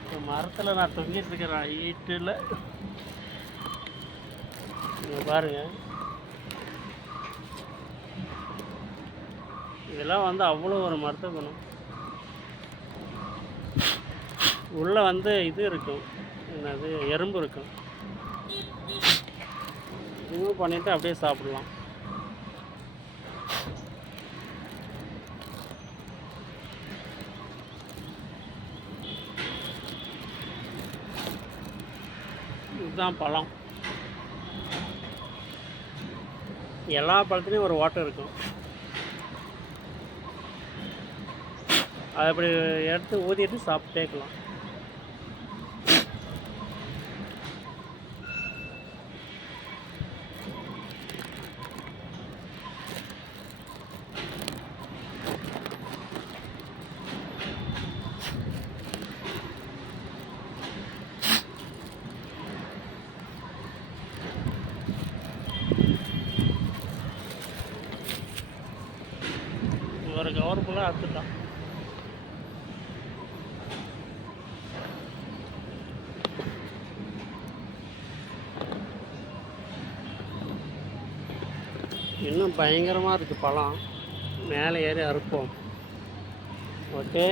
இப்போ மரத்தில் நான் தொங்கிட்டு இருக்கிறேன் ஹீட்டில் நீங்கள் பாருங்கள் இதெல்லாம் வந்து அவ்வளோ ஒரு மரத்தை குணம். உள்ளே வந்து இது இருக்கும். என்னது? எறும்பு இருக்கும். ரிமூவ் பண்ணிவிட்டு அப்படியே சாப்பிடலாம். இதுதான் பழம். எல்லா பழத்துலேயும் ஒரு ஓட்டம் இருக்கும். அதை அப்படி எடுத்து ஊதிட்டு சாப்பிட்டே ஒரு கவர் ஃபுல்லாக அறுத்துட்டான் இன்னும் பயங்கரமாக இருக்குது பழம். மேலே ஏறி அறுப்போம். ஓகே.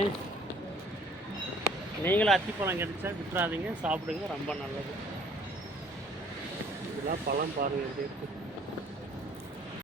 நீங்களும் அத்திப்பழம் கிடைச்சா விட்டுறாதீங்க சாப்பிடுங்க ரொம்ப நல்லது. இதெல்லாம் பழம் பாருங்கள் எப்படி இருக்குது